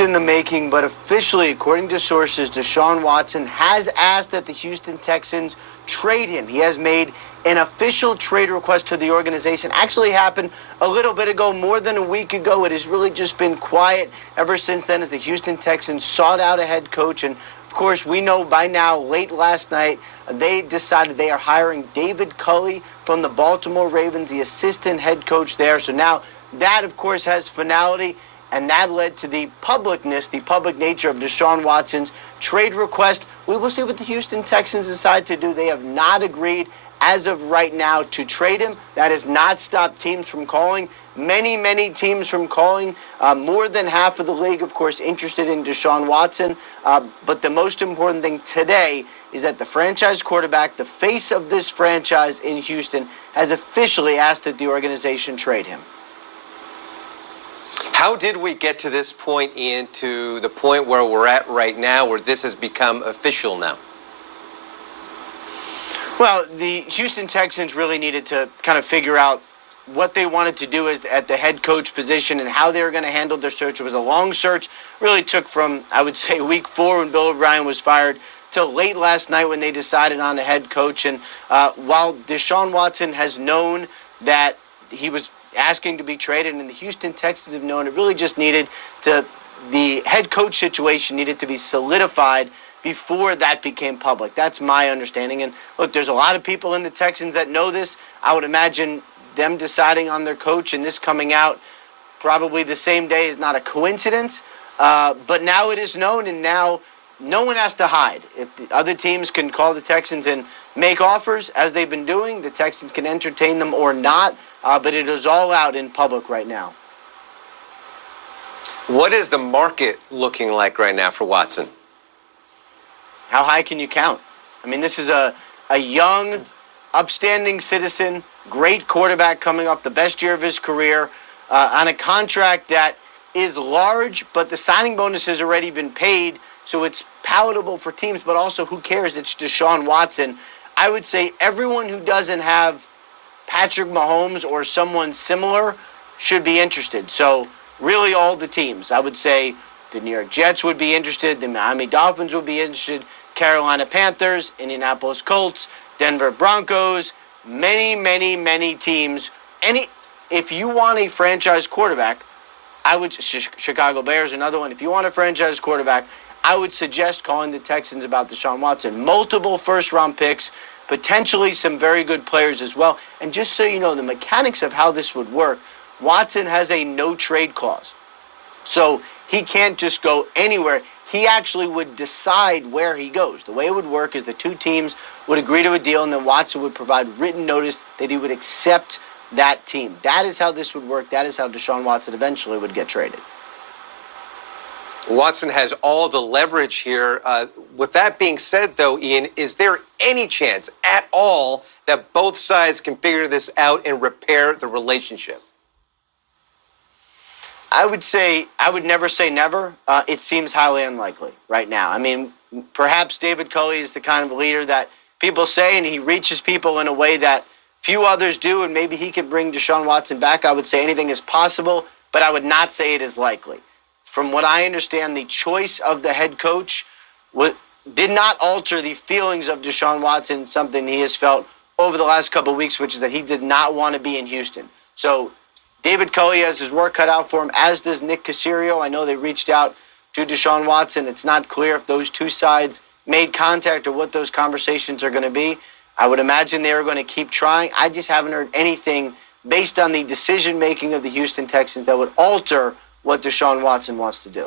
in the making, but officially, according to sources, Deshaun Watson has asked that the Houston Texans trade him. He has made an official trade request to the organization. Actually happened a little bit ago, more than a week ago. It has really just been quiet ever since then as the Houston Texans sought out a head coach. And of course, we know by now, late last night, they decided they are hiring David Culley from the Baltimore Ravens, the assistant head coach there. So now that, of course, has finality. And that led to the public nature of Deshaun Watson's trade request. We will see what the Houston Texans decide to do. They have not agreed as of right now to trade him. That has not stopped teams from calling. Many teams from calling. More than half of the league, of course, interested in Deshaun Watson. But the most important thing today is that the franchise quarterback, the face of this franchise in Houston, has officially asked that the organization trade him. How did we get to this point, Ian, to the point where we're at right now, where this has become official now? Well, the Houston Texans really needed to kind of figure out what they wanted to do at the head coach position and how they were going to handle their search. It was a long search. Really took from, I would say, week 4 when Bill O'Brien was fired till late last night when they decided on the head coach. And while Deshaun Watson has known that he was asking to be traded, and the Houston Texans have known it really just needed to, the head coach situation needed to be solidified before that became public. That's my understanding. And look, there's a lot of people in the Texans that know this. I would imagine them deciding on their coach and this coming out probably the same day is not a coincidence. But now it is known, and now no one has to hide. If the other teams can call the Texans and make offers, as they've been doing, the Texans can entertain them or not. But it is all out in public right now. What is the market looking like right now for Watson? How high can you count? I mean, this is a young, upstanding citizen, great quarterback coming off the best year of his career on a contract that is large, but the signing bonus has already been paid, so it's palatable for teams, but also who cares? It's Deshaun Watson. I would say everyone who doesn't have Patrick Mahomes or someone similar should be interested. So really all the teams. I would say the New York Jets would be interested. The Miami Dolphins would be interested. Carolina Panthers, Indianapolis Colts, Denver Broncos, many teams. If you want a franchise quarterback, Chicago Bears, another one. If you want a franchise quarterback, I would suggest calling the Texans about Deshaun Watson. Multiple first-round picks, potentially some very good players as well. And just so you know, the mechanics of how this would work, Watson has a no-trade clause. So he can't just go anywhere. He actually would decide where he goes. The way it would work is the two teams would agree to a deal, and then Watson would provide written notice that he would accept that team. That is how this would work. That is how Deshaun Watson eventually would get traded. Watson has all the leverage here. With that being said, though, Ian, is there any chance at all that both sides can figure this out and repair the relationship? I would never say never. It seems highly unlikely right now. I mean, perhaps David Culley is the kind of leader that people say, and he reaches people in a way that few others do, and maybe he could bring Deshaun Watson back. I would say anything is possible, but I would not say it is likely. From what I understand, the choice of the head coach did not alter the feelings of Deshaun Watson, something he has felt over the last couple of weeks, which is that he did not want to be in Houston. So David Culley has his work cut out for him, as does Nick Caserio. I know they reached out to Deshaun Watson. It's not clear if those two sides made contact or what those conversations are going to be. I would imagine they are going to keep trying. I just haven't heard anything based on the decision-making of the Houston Texans that would alter what Deshaun Watson wants to do.